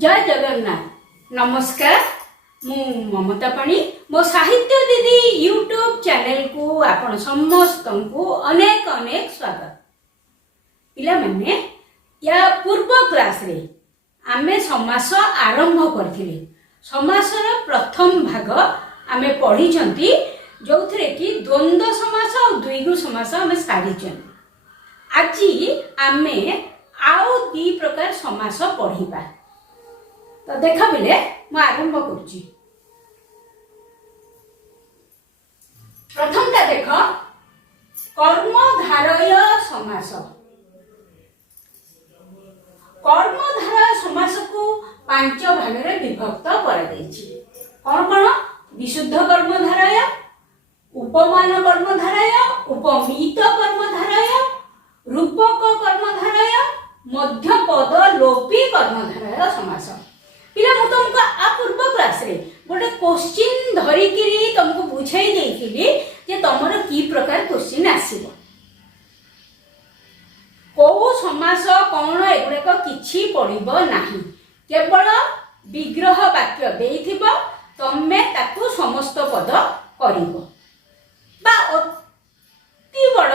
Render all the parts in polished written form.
जय जगन्नाथ नमस्कार। मु ममता पाणी मो साहित्य दीदी यूट्यूब चैनल को आपण समस्त को अनेक अनेक स्वागत। पिला माने या पूर्व क्लास रे आमे समास आरंभ करथिले। समासर प्रथम भाग आमे पढ़ी छंती जो थे कि द्वंद्व समास और द्विगु समास आमे सारी छंती। आज आमे आउ दी प्रकार समास पढ़िबा। तो देखा बिले मैं आरंभ करुच्ची। प्रथम ता देख कर्मधारय समास। कर्मधारय समास को पांच भाग रे विभक्त कर देछि। कौन कौन? विशुद्ध कर्मधारय, उपमान कर्मधारय, उपमित कर्मधारय, रूपक कर्मधारय, मध्यपद लोपी कर्मधारय समास। पिला मु तुमको आ पूर्व क्लास रे गोटे क्वेश्चन धरी किरी तुमको बुझाई देइथिली जे तमर की प्रकार क्वेश्चन आसीबो। को समास कोन एगुडे को किछि पडिबो नाही, केवल विग्रह वाक्य देइथिबो, तमे ताकू समस्त पद करिवो बा अति बड़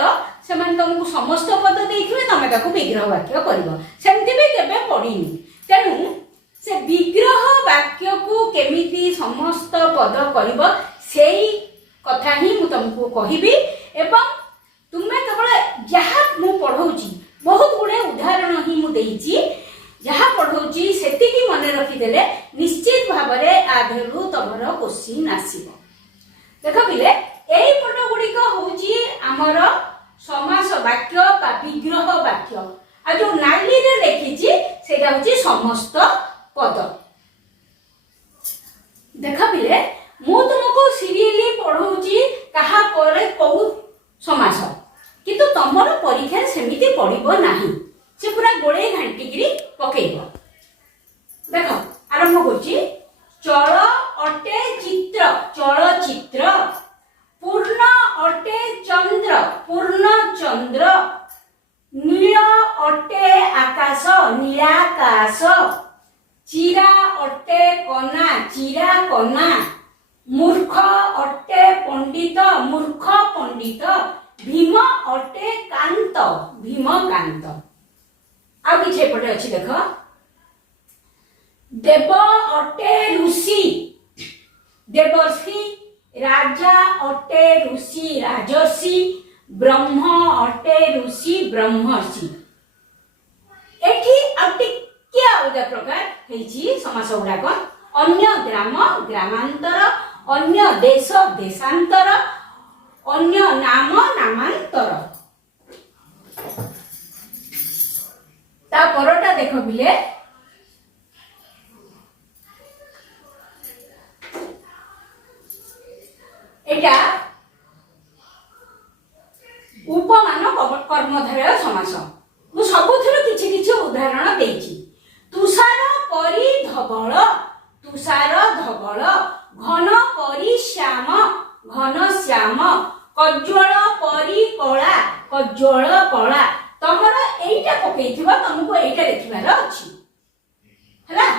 सेमान तुमको समस्त पद देइथिबे, तमे ताकू विग्रह वाक्य करिवो। सेमति भी केबे पडिनी। तेनु से विग्रह वाक्य को केमिति समस्त पद करिवो सेई कथा ही मु तुमको कहिबी। एवं तुमे केवल जहा मु पढौची बहुत गुडे उदाहरण ही मु देइची, जहा पढौची सेति की मन रखी देले निश्चित भाबरे आधेरु तमरो क्वेश्चन आसीबो। देखो बिले एई पद गुडी को होची हमर समास वाक्य बा विग्रह वाक्य। आ जो नाली रे लिखिची सेटा होची समस्त पद। देखा बिले मु तुमको सीरियली पढ़ौची कहा परे को समास, किंतु तमर परीक्षा सेमिति पड़िबो नाही, से पूरा गोळे घांटी गिरी पकेइबो। देखो आरंभ होची। चल अटे चित्र, चलचित्र। पूर्ण अटे चंद्र, पूर्ण चंद्र। नील अटे आकाश, नीलाकाश। चिरा अटे कना, चिरा कना। मूर्ख अटे पंडित, मूर्ख पंडित। भीम अटे कांत, भीम कांत। आ किछे पटे अछि देख। देव अटे ऋषि, देवर्षि। राजा अटे ऋषि, राजर्षि। ब्रह्म अटे ऋषि, ब्रह्मर्षि। एठी अति क्या अलग प्रकार हेछि समास गुडाक। अन्य ग्राम, ग्रामांतर। अन्य देश, देशांतर। अन्य नाम, नामांतर। ता परटा देखो बिले एटा उपमान कर्मधारय समास। मु सबुथरो किछि किछि उदाहरण देछि। तुषार परी धवल, तुषार धवल। घन परी श्याम, घन श्याम। कज्ज्वल परी कला, कज्ज्वल कला। तमर एइटा पकेइथिबा, तुमको एइटा देखिबार अछि हला।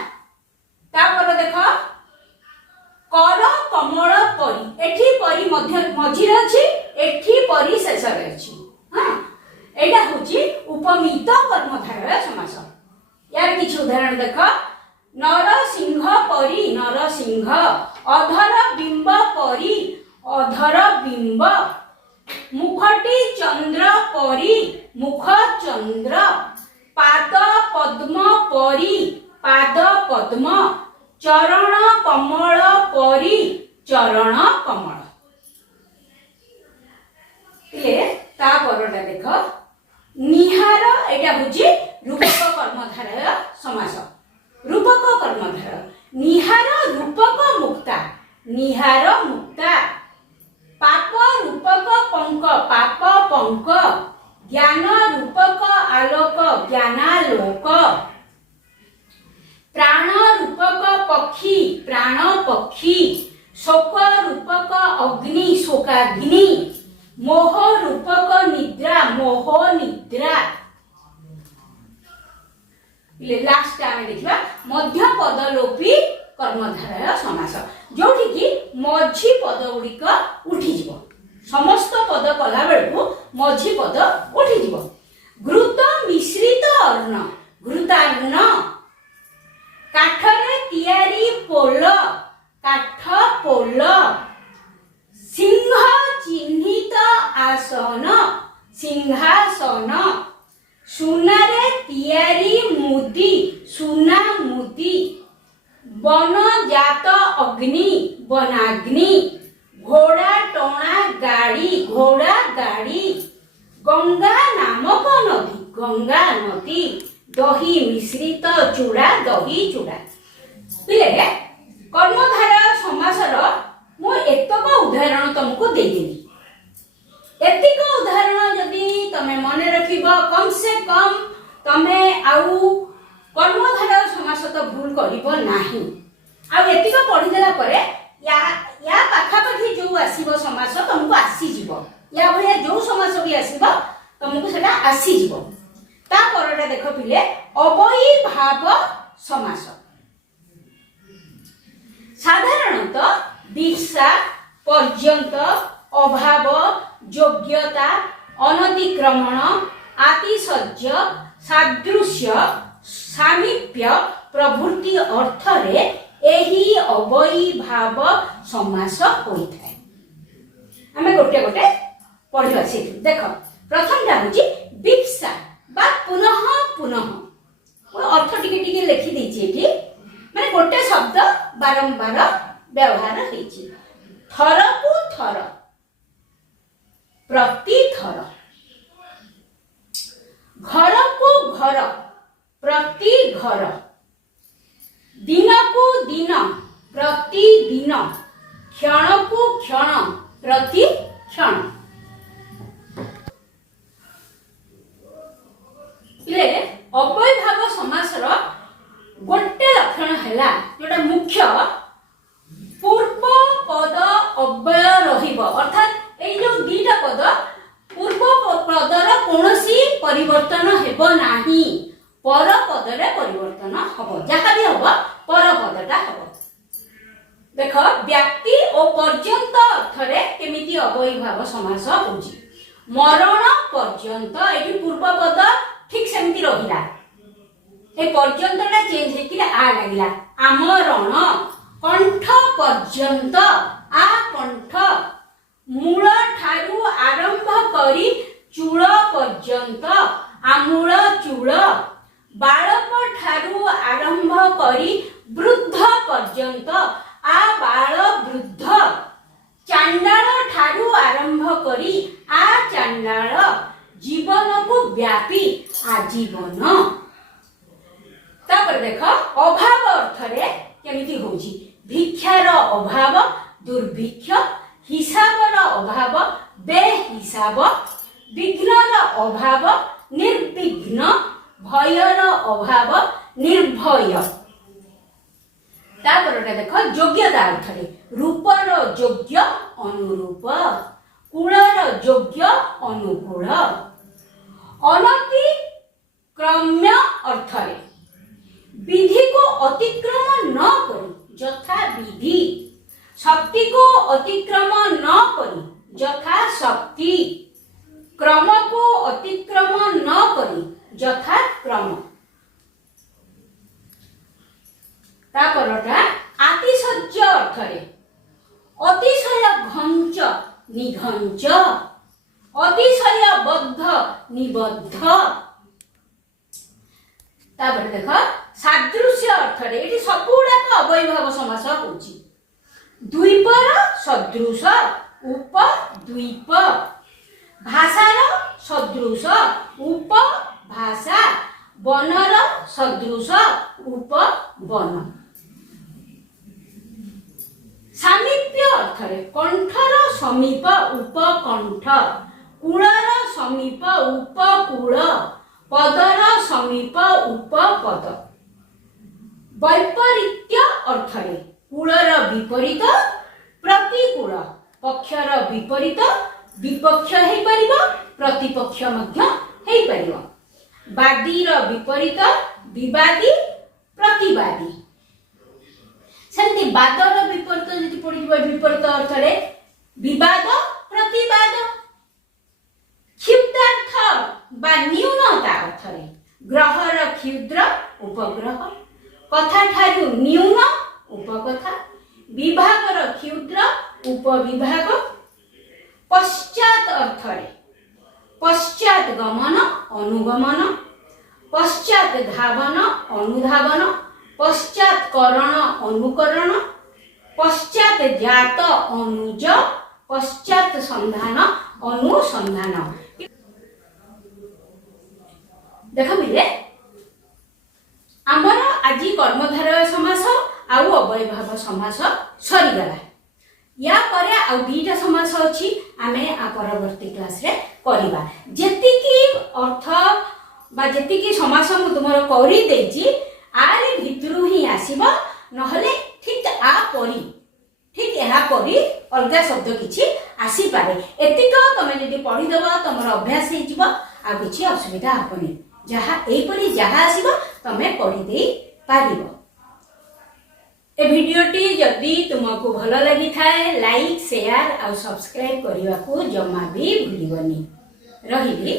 तापर देखो कर कमल परी। एठी परी मध्य मझिरे अछि, एठी परी शेषरे अछि। हां एइटा होची उपमित कर्मधारय समास। यार किछु उदाहरण देख। नरसिंह परी, नरसिंह। अधर बिंब परी, अधर बिंब। मुखटी चंद्र परी, मुख चंद्र। पाद पद्म परी, पाद पद्म। चरण कमल परी, चरण कमल। ए ता परटा देख। निहार एटा होची रूपक कर्मधारय समास। रूपक कर्मधारय। निहार रूपक मुक्ता, निहार मुक्ता। पाप रूपक पंक, पाप पंक। ज्ञान रूपक आलोक, ज्ञानालोक। प्राण रूपक पक्षी, प्राण पक्षी। शोक रूपक अग्नि, शोकाग्नि। मोह रूपक निद्रा, मोह निद्रा। लास्ट आम देखा मध्य पदलोपी कर्मधारय समास जोठी की मझी पद गुड़िक उठीज समस्त पद कला बेलू मझी पद उठीज घृत मिश्रित अर्ण घृतार्ण काठरे तैयारी पोल काठ पोल सिंह चिन्हित आसन सिंहासन सुनारे तैयारी मुदी सुना मुदी वन जात अग्नि वनाग्नि घोड़ा टोणा गाड़ी घोड़ा गाड़ी गंगा नामक नदी गंगा नदी दही मिश्रित चूड़ा दही चूड़ा बुझे कर्मधारय समासर मु एतक उदाहरण तुमको देदेली एतिक उदाहरण जदि तमे मने रखिब कम से कम तमे आउ कर्मधारय समास तो भूल करिब नाही आ एतिक पढ़ी देला परे या पाखापाखी जो आसीबो समास तुमको आसी जीवो या भलिया जो समास भी आसीबो तुमको सेटा आसी जीवो ता परटा देख पिले अवयी भाव समास साधारणतः दिशा पर्यंत अभाव योग्यता अनतिक्रमण आतिशय्य सादृश्य सामीप्य प्रभृति अर्थ रे एही अवयी भाव समास होइथाय आमे गोटे गोटे पढ़िबा से देख प्रथम टा होची दीक्षा बा पुनः पुनः अर्थ टिके टिके लिखि दैछि एठी माने गोटे शब्द बारंबार व्यवहार होइछि थर को थर प्रति थर घर को घर प्रति घर दिन को दिन प्रति दिन क्षण को क्षण प्रति क्षण अव्यय भाव समासर गोटे लक्षण हैला जोटा मुख्य पूर्व पद अव्यय रहिब अर्थात ए जो दीटा पद पूर्व पदर कोनोसी परिवर्तन हेबो नाही पर पदरे परिवर्तन हबो जहा भी हबो पर पदटा हबो देख व्यक्ति और पर्यंत अर्थरे केमिति अव्यय भाव समास होची मरण पर्यंत एठी पूर्व पद ठीक सेमति रहिला ए पर्यंतटा चेंज हेकिले आ लागिला आमरण कंठ पर्यंत आ कंठ मूल ठारू आरंभ करी चूल पर्यंत आमूल चूल बालक ठारू आरंभ करी वृद्ध पर्यंत आ बाल वृद्ध चांडाल ठारू आरंभ करी आ चांडाल जीवन को व्यापी आजीवन तापर देख अभाव अर्थ रे केमिति होची भिक्षार अभाव दुर्भिक्ष हिसाबर अभाव बेहिसाब विघ्नर अभाव निर्विघ्न भयर अभाव निर्भय तापरटा देख योग्यता अर्थ रे रूपर योग्य अनुरूप कूलर योग्य अनुकूल अनति क्रम्य अर्थ रे विधि को अतिक्रमण न करी यथा विधि शक्ति को अतिक्रमण न करी यथा शक्ति क्रम को अतिक्रमण न करी यथा क्रम तापरटा आतिशय्य अर्थ रे अतिशय घंच निघंच अतिशय बद्ध निबद्ध तापर देख सादृश्य अर्थ रे एठी सबुडाक अव्यय भाव समास होची द्वीपर सदृश उपद्वीप भाषार सदृश उपभाषा वनर सदृश उपवन सामीप्य अर्थ रे कंठर समीप उपकंठ कूलर समीप उपकूल पदर समीप उपपद वैपरीत्य अर्थ रे कूलर विपरीत प्रतिकूल पक्षर विपरीत विपक्ष हेई परिबो प्रतिपक्ष मध्य हेई परिबो बादीर विपरीत विवादी प्रतिवादी सेमती बादर विपरीत जदि पड़ विपरीत अर्थ विवाद प्रतिवाद क्षुद्रार्थ बा न्यूनता अर्थ ग्रहर क्षुद्र उपग्रह कथा ठारू न्यून उपकथा विभागर क्षुद्र उपविभाग पश्चात अर्थ पश्चात गमन अनुगमन पश्चात धावन अनुधावन पश्चात करण अनुकरण पश्चात जात अनुज पश्चात संधान अनुसंधान देख मिले आमर आज कर्मधारय समास आउ अव्ययभाव समास सरीगला या परे आउ दुईटा समास अछि आमे आ परवर्ती क्लास रे करबा जेतिकी अर्थ बा जेतिकी समास मु तुमरो करी देछि आरे भितरु ही आसीबो नहले ठीक आ परी ठीक एहा परी अलगा शब्द किछि आसी पारे एतिक तमे जदि पढी देबो तमरो अभ्यास हे जिवो आ किछि असुविधा हबनी जहा एई परी जहा आसीबो तमे पढी देई पारिबो ए भिडियोटी जदि तुमको भल लगी थाए लाइक शेयर और सब्सक्राइब करने को जमा भी भूलिबनी रही।